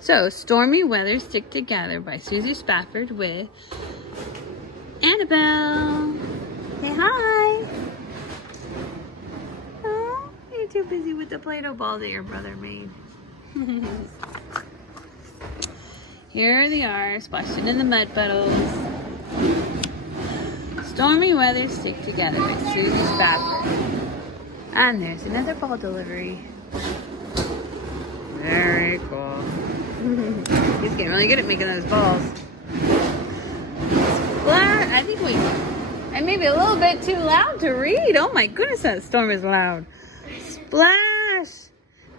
So, Stormy Weather Stick Together by Suzy Spafford with Anabelle. Say hi. Oh, you're too busy with the Play-Doh balls that your brother made. Here they are, splashing in the mud puddles. Stormy Weather Stick Together by Suzy Spafford. And there's another ball delivery. Very cool. He's getting really good at making those balls. I think I may be a little bit too loud to read. Oh my goodness, that storm is loud. Splash!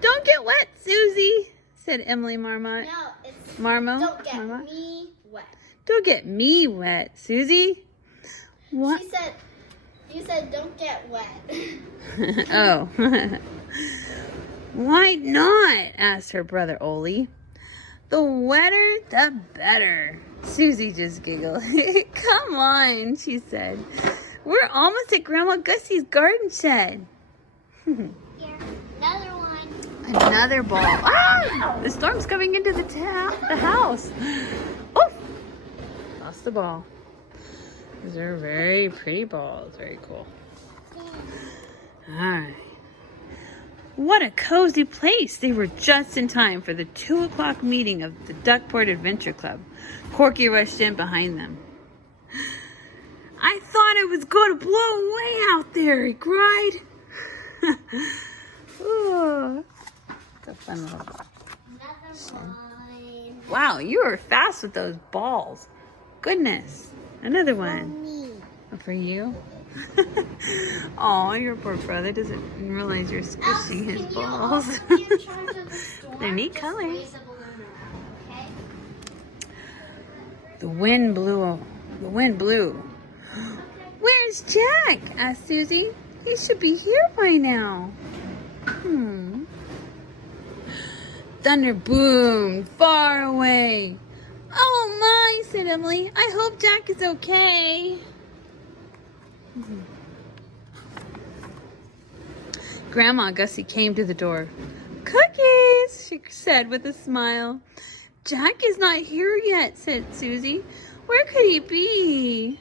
Don't get wet, Suzy, said Emily Marmot. No, it's Marmo? Don't get Marmot? me wet. Don't get me wet, Suzy. What? You said don't get wet. Oh. Why not? Asked her brother Ole. The wetter, the better. Suzy just giggled. Come on, she said. We're almost at Grandma Gussie's garden shed. Here, another one. Another ball. Ah! The storm's coming into the house. Oh! Lost the ball. These are very pretty balls. Very cool. Alright. What a cozy place. They were just in time for the 2 o'clock meeting of the Duckport Adventure Club. Corky rushed in behind them. I thought it was going to blow away out there, he cried. Oh, it's a fun little ball. Another one. Wow, you were fast with those balls. Goodness. Another one. Me. Oh, for you? Oh, your poor brother doesn't realize you're squishing his balls. They're neat colors. Okay? The wind blew. Where's Jack? Asked Suzy. He should be here by now. Thunder boomed far away. Oh my, said Emily. I hope Jack is okay. Grandma Gussie came to the door. Cookies, she said with a smile. Jack is not here yet, said Suzy. Where could he be?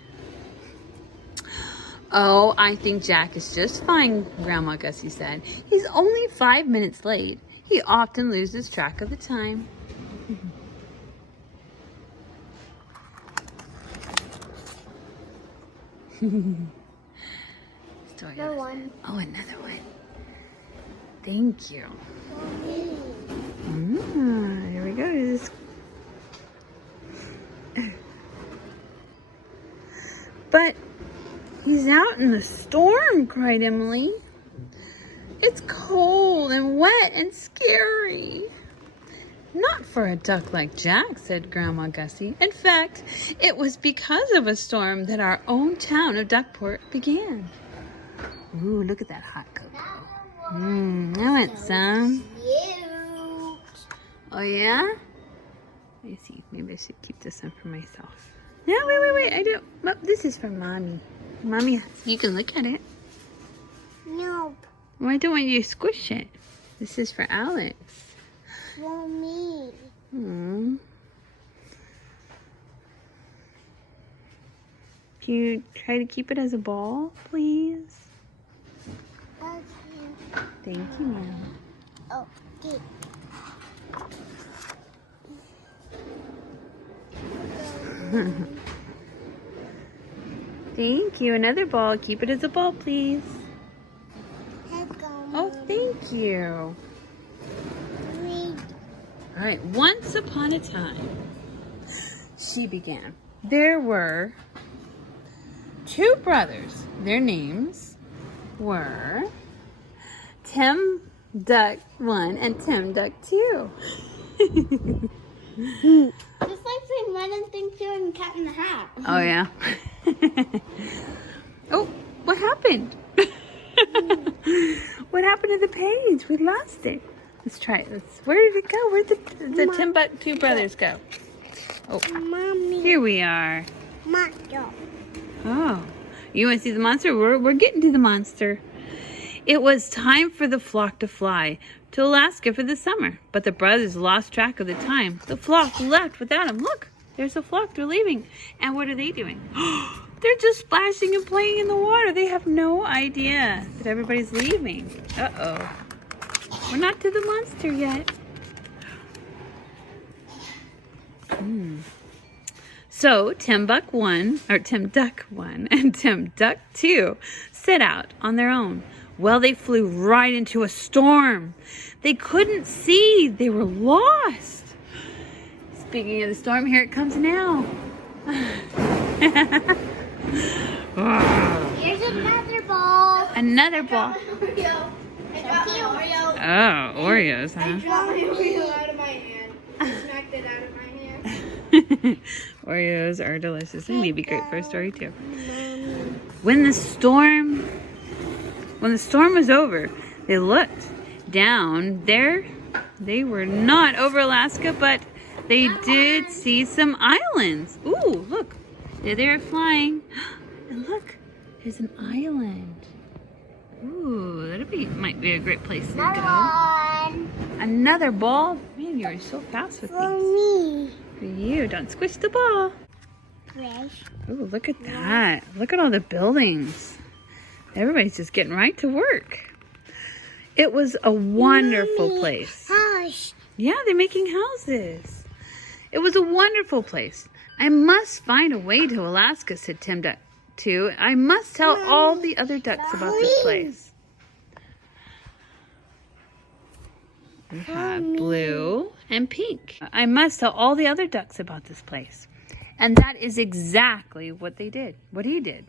Oh, I think Jack is just fine, Grandma Gussie said. He's only 5 minutes late. He often loses track of the time. Another one. Oh, another one. Thank you. Here we go. But he's out in the storm, cried Emily. It's cold and wet and scary. Not for a duck like Jack, said Grandma Gussie. In fact, it was because of a storm that our own town of Duckport began. Ooh, look at that hot cocoa. I want some. Cute. Oh, yeah? Let me see. Maybe I should keep this one for myself. No, wait. I don't. Oh, this is for Mommy. Mommy, you can look at it. No. Well, I don't want you to squish it. This is for Alex. For me. Can you try to keep it as a ball, please? Okay. Thank you, ma'am. Oh, okay. Thank you. Another ball. Keep it as a ball, please. Oh, thank you. All right. Once upon a time, she began. There were 2 brothers. Their names were Tim Duck 1 and Tim Duck 2. Just like saying Ren and Think Two and Cat in the Hat. Oh, yeah. Oh, what happened? What happened to the page? We lost it. Let's try it. Where did it go? Where did the Timbuktu brothers go? Oh, Mommy. here we are. Monster. Oh, you want to see the monster? We're getting to the monster. It was time for the flock to fly. to Alaska for the summer. But the brothers lost track of the time. The flock left without him. Look, there's a flock. They're leaving. And what are they doing? They're just splashing and playing in the water. They have no idea that everybody's leaving. Uh-oh. We're not to the monster yet. So Tim Duck 1 and Tim Duck 2 set out on their own. Well, they flew right into a storm. They couldn't see. They were lost. Speaking of the storm, here it comes now. Here's another ball. Another ball. Oreo. I dropped my Oreo. Oh, Oreos, huh? I dropped my Oreo out of my hand. I smacked it out of my hand. Oreos are delicious and maybe great for a story too. When the storm was over, they looked down there. They were not over Alaska, but they did see some islands. Ooh, look, they're flying. And look, there's an island. Ooh, might be a great place to go. Another ball. Man, you're so fast with these. For you. Don't squish the ball. Ooh, look at that. Look at all the buildings. Everybody's just getting right to work. It was a wonderful place. Yeah, they're making houses. It was a wonderful place. I must find a way to Alaska, said Tim Duck 2. I must tell all the other ducks about this place. We have blue and pink. I must tell all the other ducks about this place. And that is exactly what they did, what he did.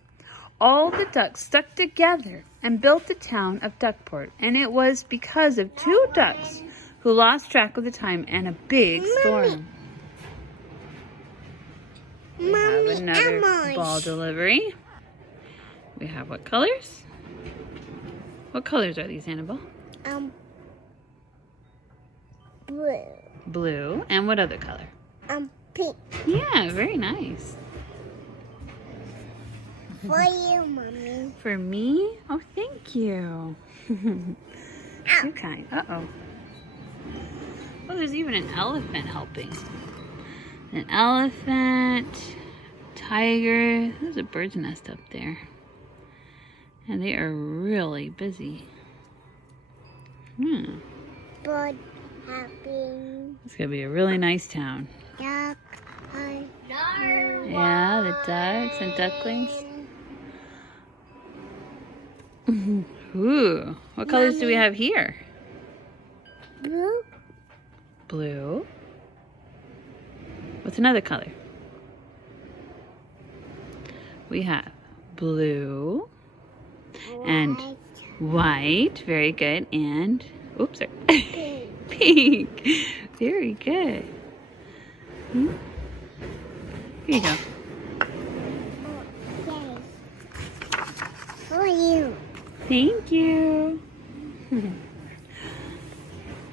All the ducks stuck together and built the town of Duckport. And it was because of 2 ducks who lost track of the time and a big storm. We have another ball delivery. We have what colors? What colors are these, Anabelle? Blue. Blue. And what other color? Pink. Yeah, very nice. For you, Mommy. For me? Oh, thank you. Too kind. Uh-oh. Oh, there's even an elephant helping. An elephant, tiger. There's a bird's nest up there. And they are really busy. Bird happy. It's going to be a really nice town. Duck. Yeah, the ducks and ducklings. Ooh, what colors do we have here? Blue. Blue. What's another color? We have blue and white. Very good. And, oops, sorry. Pink. Very good. Here you go. For you. Thank you.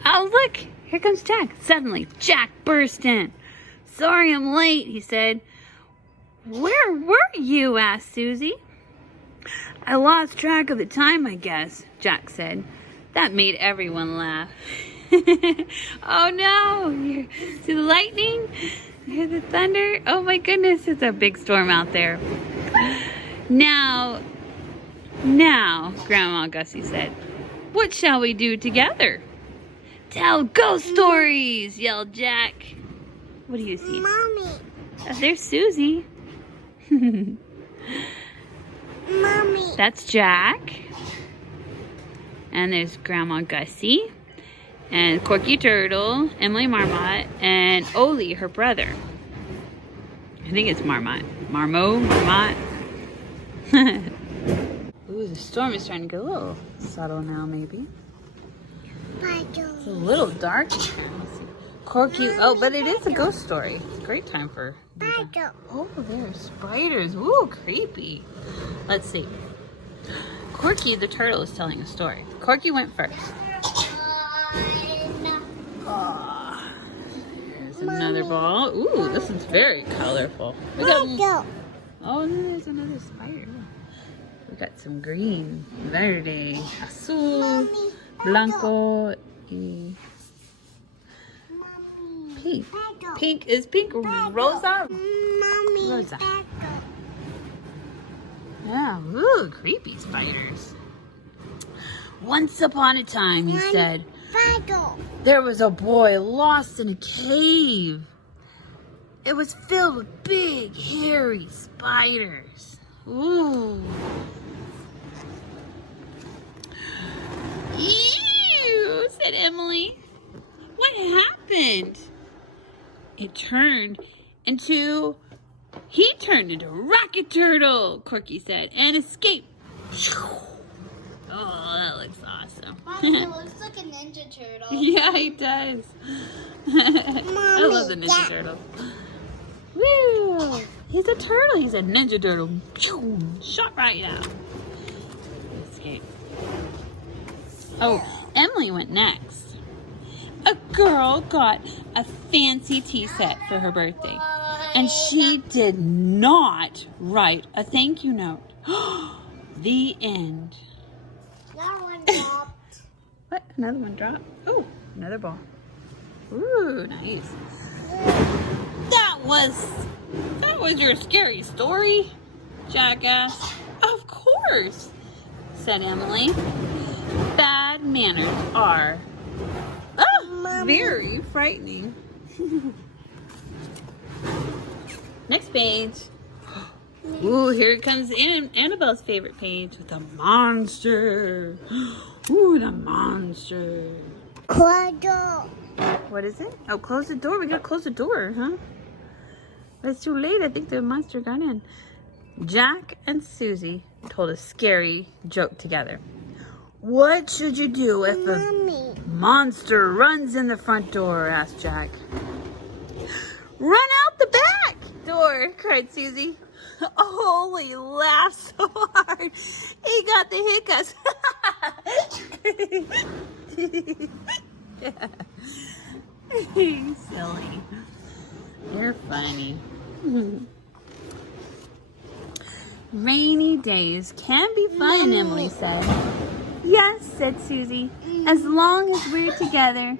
Oh, look. Here comes Jack. Suddenly, Jack burst in. Sorry I'm late, he said. Where were you? Asked Suzy. I lost track of the time, I guess, Jack said. That made everyone laugh. Oh no! You see the lightning? You hear the thunder? Oh my goodness, it's a big storm out there. Now, Grandma Gussie said, what shall we do together? Tell ghost stories, yelled Jack. What do you see? Mommy. There's Suzy. Mommy. That's Jack. And there's Grandma Gussie. And Corky Turtle, Emily Marmot, and Oli, her brother. I think it's Marmot. Marmot. Ooh, the storm is starting to get a little subtle now, maybe. It's a little dark in here. Let's see. Corky, oh, but it is a ghost story. It's a great time for... Oh, there's spiders. Ooh, creepy. Let's see. Corky the turtle is telling a story. Corky went first. Oh, there's another ball. Ooh, this one's very colorful. We got... Oh, there's another spider. We got some green, verde, azul, blanco, Mikey. Pink. Pink is pink. Rosa. Rosa. Yeah. Ooh, creepy spiders. Once upon a time, he said, there was a boy lost in a cave. It was filled with big, hairy spiders. Ooh. Ew, said Emily. What happened? He turned into a rocket turtle, Corky said, and escaped. Oh, that looks awesome. Mommy, it looks like a Ninja Turtle. Yeah, he does. I love the Ninja Turtle. Woo! He's a turtle. He's a Ninja Turtle. Shot right out. Escape. Oh, Emily went next. A girl got a fancy tea set for her birthday, and she did not write a thank you note. The end. That one dropped. What? Another one dropped? Oh, another ball. Ooh, nice. That was your scary story, jackass. Of course, said Emily. Bad manners are very frightening. Next page. Ooh, here comes Annabelle's favorite page with the monster. Ooh, the monster. Close the door. What is it? Oh, close the door. We gotta close the door, huh? But it's too late. I think the monster got in. Jack and Suzy told a scary joke together. What should you do if a monster runs in the front door? Asked Jack. Run out the back door, cried Suzy. Oh, he laughed so hard. He got the hiccups. He's silly. You're funny. Rainy days can be fun, Emily said. Yes, said Suzy, as long as we're together.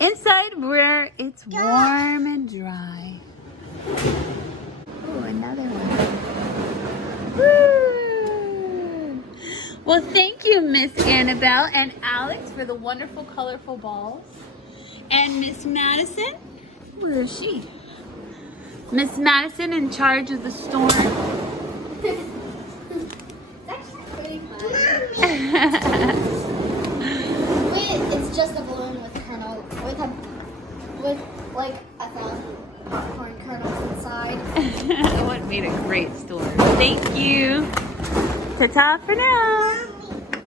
Inside where it's warm and dry. Oh, another one. Woo! Well, thank you, Miss Anabelle and Alex, for the wonderful, colorful balls. And Miss Maddison, where is she? Miss Maddison in charge of the storm. It's actually pretty fun. Wait, it's just a balloon with kernel with like 1,000 popcorn kernels inside. It would have made a great story. Thank you. Ta-ta for now.